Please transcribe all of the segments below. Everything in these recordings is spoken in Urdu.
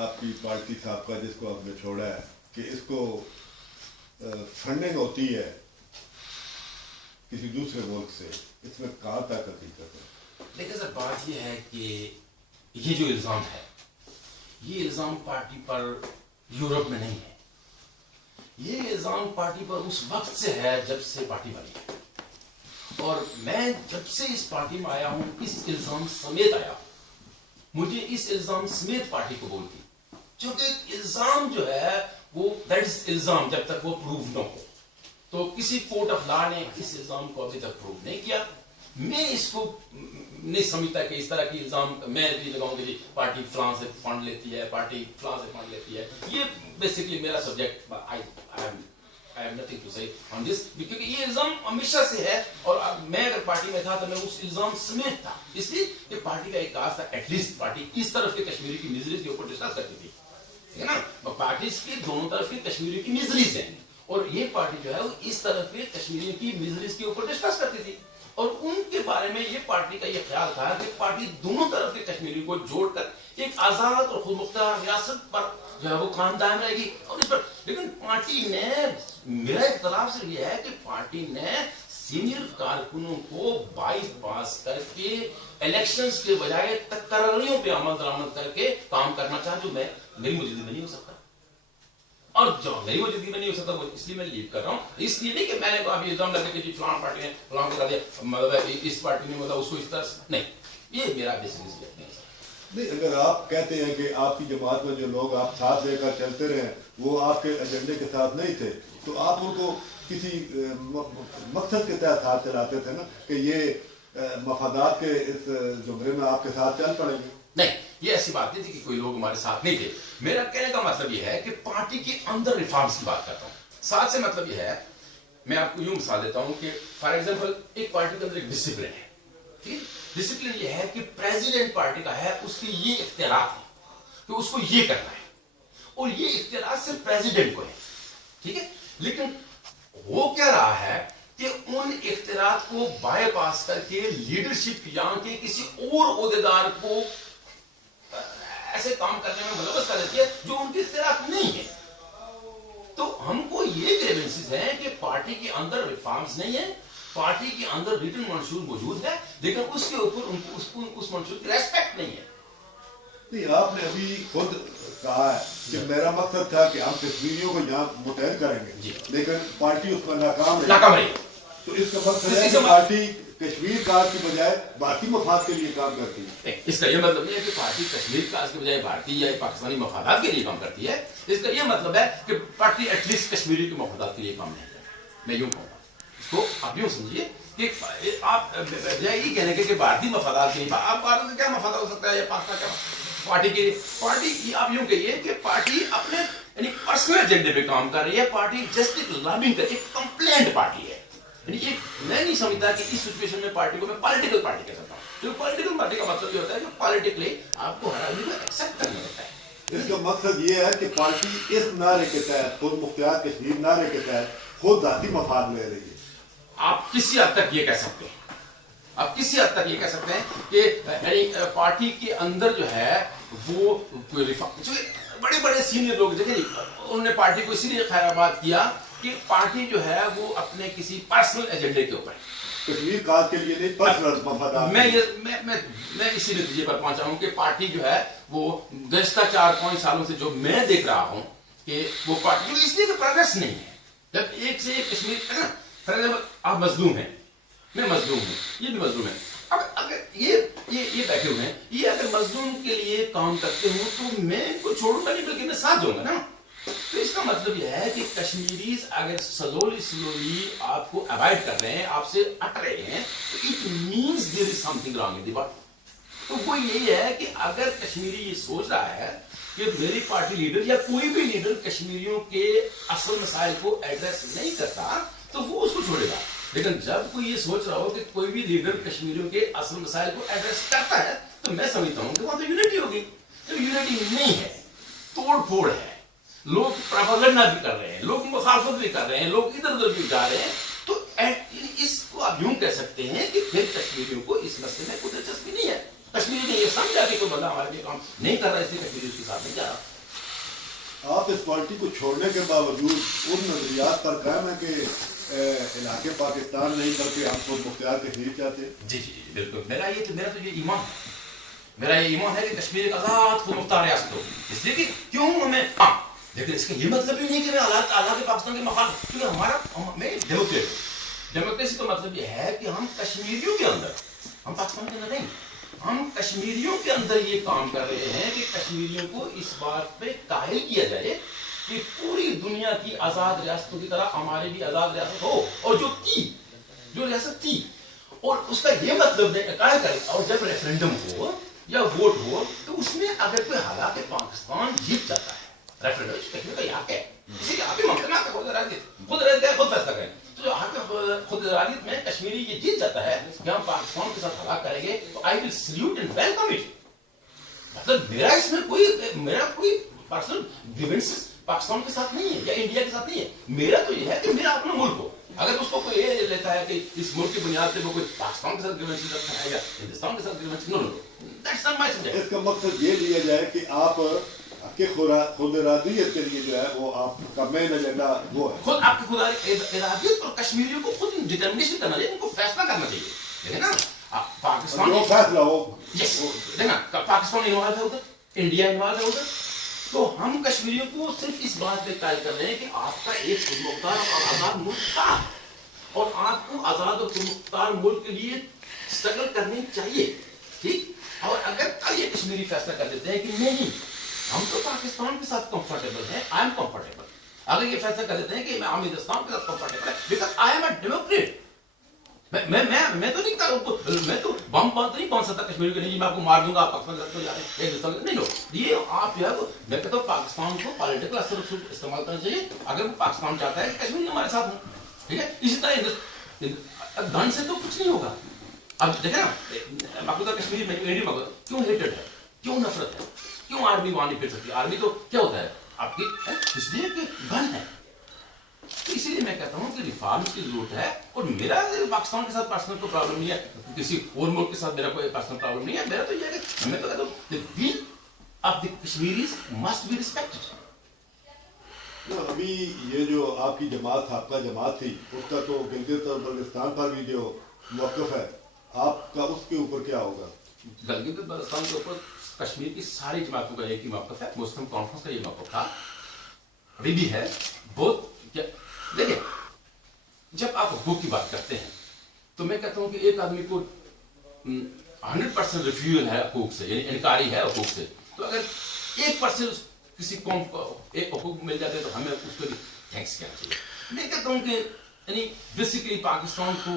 آپ کی پارٹی سابقہ جس کو آپ نے چھوڑا ہے کہ اس کو فنڈنگ ہوتی ہے کسی دوسرے ملک سے، اس میں کہاں تک حقیقت ہے؟ لیکن سر بات یہ ہے کہ یہ جو الزام ہے یہ الزام پارٹی پر یورپ میں نہیں ہے، یہ الزام پارٹی پر اس وقت سے ہے جب سے پارٹی بنی ہے، اور میں جب سے اس پارٹی میں آیا ہوں اس الزام سمیت آیا ہوں، مجھے اس الزام سمیت پارٹی قبول کی، چونکہ الزام جو ہے وہ دیٹ از الزام جب تک وہ پروف نہ ہو، تو کسی کورٹ آف لا نے اس الزام کو ابھی تک پروف نہیں کیا۔ میں اس کو نہیں سمجھتا کہ اس طرح کی الزام میں بھی لگاؤں کہ پارٹی فلاں سے فنڈ لیتی ہے، پارٹی فلاں سے فنڈ لیتی ہے، یہ بیسکلی میرا subject I have nothing to say on this، کیونکہ یہ الزام ہمیشہ سے ہے، اور میں اگر پارٹی میں تھا تو میں اس الزام سمیت تھا، اس لیے کہ پارٹی کا ایک کاز تھا ایٹ لیسٹ پارٹی اس طرف کے کشمیری کی میزریز کے اوپر ڈسکس کرتی تھی، ٹھیک ہے نا، پارٹیز کی دونوں طرف کی کشمیری کی میزریز ہیں، اور یہ پارٹی جو ہے وہ اس طرف کے کشمیری کی میزریز کے اوپر ڈسکس کرتی تھی، اور ان کے بارے میں یہ پارٹی کا یہ خیال تھا کہ پارٹی دونوں طرف کے کشمیری کو جوڑ کر ایک آزاد اور خود مختار ریاست پر جو ہے وہ قائم دائم رہے گی، اور اس پر لیکن پارٹی نے، میرا اختلاف صرف یہ ہے کہ پارٹی نے سینئر کارکنوں کو 22 پاس کر کے الیکشنز کے بجائے تقرریوں پہ عمل درآمد کر کے کام کرنا چاہا، جو میری موجودگی میں نہیں ہو سکتا، اور جو میری موجودگی میں نہیں ہو سکتا وہ اس لیے میں لیو کر رہا ہوں، اس لیے نہیں کہ میں نے ابھی الزام لگا کہ فلاں پارٹی نے فلاں کو کر دیا، مطلب اس پارٹی نے مطلب اس کو اس طرح نہیں، یہ میرا بیسکلی نہیں ہے۔ نہیں، اگر آپ کہتے ہیں کہ آپ کی جماعت میں جو لوگ آپ ساتھ لے کر چلتے رہے وہ آپ کے ایجنڈے کے ساتھ نہیں تھے، تو آپ ان کو کسی مقصد کے تحت ساتھ چلاتے تھے نا، کہ یہ مفادات کے اس زمرے میں آپ کے ساتھ چل پڑیں گے؟ نہیں، یہ ایسی بات نہیں تھی کہ کوئی لوگ ہمارے ساتھ نہیں تھے، میرا کہنے کا مطلب یہ ہے کہ پارٹی کے اندر ریفارمز کی بات کرتا ہوں، ساتھ سے مطلب یہ ہے، میں آپ کو یوں مثال دیتا ہوں کہ فار ایگزامپل ایک پارٹی کے اندر ایک ڈسپلن ہے، ٹھیک، ڈسپلن یہ ہے کہ پریزیڈنٹ پارٹی کا ہے، اس کے یہ اختیارات ہیں کہ اس کو یہ کرنا ہے، اور یہ اختیارات صرف پریزیڈنٹ کو ہے، ٹھیک ہے، لیکن وہ کیا رہا ہے کہ ان اختیارات کو بائی پاس کر کے لیڈرشپ یہاں کے کسی اور عہدیدار کو ایسے کام کرنے میں ملوث کر دیتی ہے جو ان کے اختیارات نہیں ہے، تو ہم کو یہ گریونسز ہیں کہ پارٹی کے اندر ریفارمز نہیں ہیں، پارٹی کے اندر ریٹن منشور موجود ہے، لیکن اس کے اوپر ان کو اس منشور کی ریسپیکٹ نہیں ہے۔ نہیں، آپ نے ابھی خود کہا ہے کہ میرا مقصد تھا کہ ہم کشمیریوں کو یہاں متحد کریں گے، لیکن پارٹی اس میں ناکام رہی، تو اس کا مقصد ہے کہ پارٹی کشمیر کاج کی بجائے بھارتی مفاد کے لیے کام کرتی ہے۔ اس کا یہ مطلب نہیں ہے کہ پارٹی کشمیر کاج کے بجائے بھارتی یا پاکستانی مفادات کے لیے کام کرتی ہے، اس کا یہ مطلب ہے کہ پارٹی ایٹ لیسٹ کشمیری کے مفادات کے لیے کام نہیں کرتی، میں یوں کہوں گا، تو آپ یوں سمجھیے کہ آپ یہ کہنے کے کہ بھارتی مفادات کے لیے، آپ بھارت کا کیا مفادات ہو سکتا ہے یا پاکستان کا پارٹی کے، پارٹی آپ یوں کہیے کہ پارٹی اپنے یعنی پرسنل ایجنڈے پہ کام کر رہی ہے، پارٹی جسٹ ایک لابنگ کر، ایک کمپلینٹ پارٹی ہے، یعنی ایک میں نہیں سمجھتا کہ اس سچویشن میں پارٹی کو میں پولیٹیکل پارٹی کہہ سکتا ہوں، کیونکہ پولیٹیکل پارٹی کا مطلب یہ ہوتا ہے کہ پولیٹیکلی آپ کو ہر آدمی کو ایکسیپٹ کرنا ہوتا ہے۔ اس کا مقصد یہ ہے کہ پارٹی اس نعرے کے تحت، خود مختار کشمیر نعرے کے تحت خود ذاتی مفاد لے رہی ہے۔ آپ کسی حد تک یہ کہہ سکتے ہیں، آپ کسی حد تک یہ کہہ سکتے ہیں کہ یعنی پارٹی کے اندر جو ہے وہ بڑے بڑے سینئر لوگ دیکھیں انہوں نے پارٹی کو اسی لیے خیر آباد کیا کہ پارٹی جو ہے وہ اپنے کسی پرسنل ایجنڈے کے اوپر کشمیر کاج کے لیے نہیں، پرسنل مفادات، میں اسی نتیجے پر پہنچا ہوں کہ پارٹی جو ہے وہ گزشتہ 4-5 سالوں سے جو میں دیکھ رہا ہوں کہ وہ پارٹی اس لیے کہ پروگریس نہیں ہے، جب ایک سے ایک کشمیر فار ایگزامپل آپ مظلوم ہیں، میں مظلوم ہوں، یہ بھی مظلوم ہے، اب اگر یہ بیٹھے ہوئے ہیں، یہ اگر مظلوم کے لیے کام کرتے ہوں تو میں ان کو چھوڑوں گا نہیں بلکہ میں ساتھ جاؤں گا نا، تو اس کا مطلب یہ ہے کہ کشمیریز اگر سلولی آپ کو اوائڈ کر رہے ہیں، آپ سے ہٹ رہے ہیں، تو it means there is something wrong in the بات، تو وہ یہی ہے کہ اگر کشمیری یہ سوچ رہا ہے کہ میری پارٹی لیڈر یا کوئی بھی لیڈر کشمیریوں کے اصل مسائل کو ایڈریس نہیں کرتا تو وہ اس کو چھوڑے گا، لیکن جب کوئی یہ سوچ رہا ہو کہ کوئی بھی لیڈر کشمیریوں کے اصل مسائل کو ایڈریس کرتا ہے تو میں سمجھتا ہوں کہ وہاں تو یونٹی ہوگی، تو یونٹی نہیں ہے، توڑ پھوڑ ہے، لوگ پروپیگنڈا بھی کر رہے ہیں، لوگ مخالفت بھی کر رہے ہیں، لوگ ادھر ادھر بھی جا رہے ہیں، تو اس کو آپ یوں کہہ سکتے ہیں کہ پھر کشمیریوں کو اس مسئلے میں کوئی دلچسپی نہیں ہے، کشمیری نے یہ سمجھا کہ کوئی بندہ ہمارے لیے کام نہیں کر رہا ہے، اس لیے کشمیری اس کے ساتھ نہیں جا رہا. آپ اس پارٹی کو چھوڑنے کے باوجود ان نظریات پر قائم ہے کہ علاقے پاکستان نہیں بلکہ ہم خود مختار کشمیر چاہتے ہیں. جی جی جی بالکل. میرا تو یہ ایمان ہے، میرا یہ ایمان ہے کہ کشمیر ایک آزاد خود مختار ریاست ہو. اس لیے کہ کیوں ہمیں لیکن اس کا یہ مطلب بھی نہیں کہ میں علاقے پاکستان کے مخالف، کیونکہ میں ڈیموکریسی کا مطلب یہ ہے کہ ہم کشمیریوں کے اندر، ہم پاکستان کے اندر نہیں، ہم کشمیریوں کے اندر یہ کام کر رہے ہیں کہ کشمیریوں کو اس بات پہ قائل کیا جائے کہ پوری دنیا کی آزاد ریاستوں کی طرح ہمارے بھی آزاد ریاست ہو، اور جو ریاست تھی، اور اس کا یہ مطلب قائل کرے. اور جب ریفرینڈم ہو یا ووٹ ہو تو اس میں اگر کوئی حالات پاکستان جیت جاتا ہے، ریفرینڈم کشمیر کا حق ہے، اسی لیے آپ ہی ممکن ہے خود رہتے ہیں، خود فیصلہ کریں. تو جو حق خود ارادیت میں کشمیری یہ جیت جاتا ہے کہ ہم پاکستان کے ساتھ حالات کریں گے، تو آئی ول سلیوٹ اینڈ ویلکم اٹ. مطلب میرا کوئی پرسنل گریونسز پاکستان کے ساتھ نہیں ہے یا انڈیا کے ساتھ نہیں ہے. میرا تو یہ ہے کہ میرا اپنا ملک ہو. اگر اس کو کوئی یہ لیتا ہے کہ اس ملک کی بنیاد پہ وہ کوئی پاکستان کے ساتھ گریونسز رکھتا ہے یا ہندوستان کے ساتھ grievances, no that's not my subject. اس کا مقصد یہ لیا جائے کہ آپ کہ خود ارادیت کے لیے جو ہے وہ آپ کا مین ایجنڈا وہ ہے، خود آپ کی خود ارادیت، اور کشمیریوں کو خود ڈٹرمنیشن کرنا چاہیے، ان کو فیصلہ کرنا چاہیے. دیکھیں نا پاکستان جو فیصلہ ہو. دیکھنا پاکستان انوالو ہے ادھر، انڈیا انوالو ہے ادھر، تو ہم کشمیریوں کو صرف اس بات پہ قائل کر رہے ہیں کہ آپ کا ایک خود مختار اور آزاد ملک تھا، اور آپ کو آزاد اور خود مختار ملک کے لیے اسٹرگل کرنی چاہیے. ٹھیک. اور اگر یہ کشمیری فیصلہ کر دیتے ہیں کہ نہیں ہم تو پاکستان کے ساتھ کمفرٹیبل ہیں، آئی ایم کمفرٹیبل، اگر یہ فیصلہ کر دیتے ہیں کہ میں ہندوستان کے ساتھ کمفرٹیبل ہے because I am a Democrat, میں تو نہیں میں تو بم نہیں پہنچ سکتا کشمیر کے لیے، میں آپ کو مار دوں گا، آپ پاکستان کے ساتھ ہندوستان نہیں. لو یہ آپ جو ہے میں کہتا ہوں پاکستان کو پالیٹیکل اثر استعمال کرنا چاہیے. اگر وہ پاکستان چاہتا ہے کہ کشمیر ہمارے ساتھ ہوں، ٹھیک ہے. اسی طرح گن سے تو کچھ نہیں ہوگا. اب دیکھیں نا مقبوضہ کشمیر میں انڈین مقبوضہ کیوں ہیٹڈ ہے، کیوں نفرت ہے، کیوں آرمی وہاں نہیں پھر سکتی. آرمی تو کیا ہوتا ہے آپ کی، اس لیے کہ گن ہے. تو اسی لیے میں کہتا ہوں کہ ریفارم کی ضرورت ہے. اور میرا پاکستان کے ساتھ پرسنل کوئی پرابلم نہیں ہے، کسی اور ملک کے ساتھ میرا کوئی پرسنل پرابلم نہیں ہے. میرا تو یہ ہے کہ میں تو کہتا ہوں the will of the Kashmiris must be respected. ابھی یہ جو آپ کی جماعت آپ کا جماعت تھی، اس کا تو گلگت اور بلتستان پر بھی جو موقف ہے، آپ کا اس کے اوپر کیا ہوگا؟ گلگت اور بلتستان کے اوپر کشمیر کی ساری جماعتوں کا ایک ہی موقف ہے. مسلم کانفرنس کا یہ موقف تھا، ابھی بھی ہے. بہت دیکھیں جب آپ حقوق کی بات کرتے ہیں تو میں کہتا ہوں کہ ایک آدمی کو 100% ریفیوژل ہے حقوق سے، یعنی انکاری ہے حقوق سے، تو اگر 1% کسی قوم کو ایک حقوق مل جاتے ہیں تو ہمیں اس کو بھی تھینکس کہنا چاہیے. میں کہتا ہوں کہ یعنی بیسیکلی پاکستان کو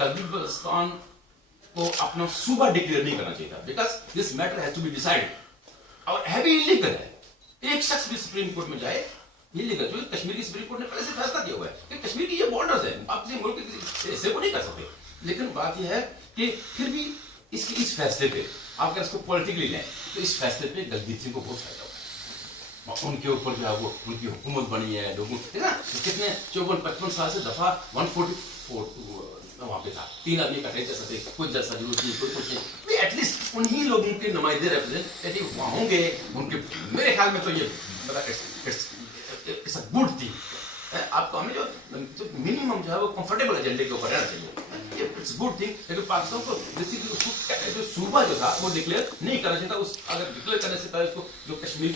گلگت بلتستان کو اپنا صوبہ ڈکلیئر نہیں کرنا چاہیے تھا، because this matter has to be decided. اور ہے بھی انلیگل ہے. ایک شخص بھی سپریم کورٹ میں جائے انلیگل، جو کشمیر کی سپریم کورٹ نے پہلے سے فیصلہ کیا ہوا ہے کہ کشمیر کی یہ بارڈرز ہیں، آپ کسی ملک کے کسی حصے کو نہیں کر سکتے. لیکن بات یہ ہے کہ پھر بھی اس فیصلے پہ آپ اگر اس کو پولیٹیکلی لیں تو اس فیصلے پہ دلجیت سنگھ کو بہت فائدہ ہوا ہے. ان کے اوپر جو ہے وہ ان کی حکومت بنی ہے، لوگوں نا کتنے 54-55 سال سے دفعہ 144 وہاں پہ تھا، 3 آدمی کا جیسا تھے، کوئی جلسہ ضرورت نہیں، کوئی کچھ نہیں. ایٹ لیسٹ انہی لوگوں کے نمائندے ریپرزینٹیٹیو وہاں ہوں گے. ان کے میرے خیال میں تو یہ گڈ تھنگ. آپ کو ہمیں جو منیمم جو ہے وہ کمفرٹیبل ایجنڈے کے اوپر رہنا چاہیے. It's good thing. لیکن پاکستان کو بیسیکلی اس کو جو صوبہ جو تھا وہ ڈکلیئر نہیں کرنا چاہیے تھا. اس اگر ڈکلیئر کرنے سے پہلے اس کو جو کشمیر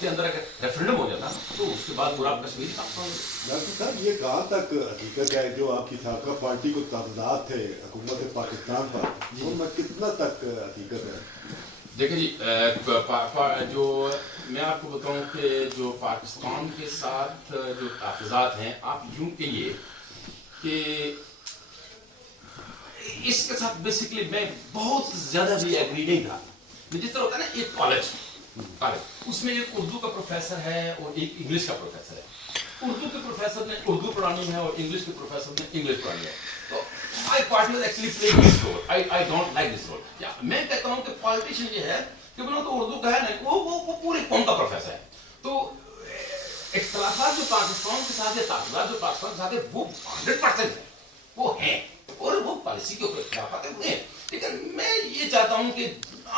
کے اندر اگر ریفرینڈم ہو جاتا تو اس کے بعد پورا کشمیر پاکستان. ڈاکٹر صاحب یہ کہاں تک حقیقت ہے جو آپ کی سابقہ پارٹی کو تعداد تھے حکومت پاکستان پر، ان میں کتنا تک حقیقت ہے؟ دیکھیں جی جو میں آپ کو بتاؤں کہ جو پاکستان کے ساتھ جو تحفظات ہیں، آپ یوں کہیے کہ اس کے ساتھ بیسیکلی میں بہت زیادہ بھی ایگری نہیں تھا. جس طرح ہوتا ہے نا ایک کالج اس میں ایک اردو کا پروفیسر ہے اور ایک انگلش کا پروفیسر ہے. اردو کے پروفیسر نے اردو پڑھانی ہے اور انگلش کے پروفیسر نے انگلش پڑھانی ہے. تو my party was actually playing this role. I don't like this role. میں کہتا ہوں کہ پالیٹیشین یہ ہے کہ بنا تو اردو کا ہے نہیں، وہ پورے قوم کا پروفیسر ہے. تو اختلافات جو پاکستان کے ساتھ ہے، تحفظات جو پاکستان کے ساتھ ہے، وہ 100% ہے، وہ ہیں، اور وہ پالیسی کے اوپر اختلافات ہیں. لیکن میں یہ چاہتا ہوں کہ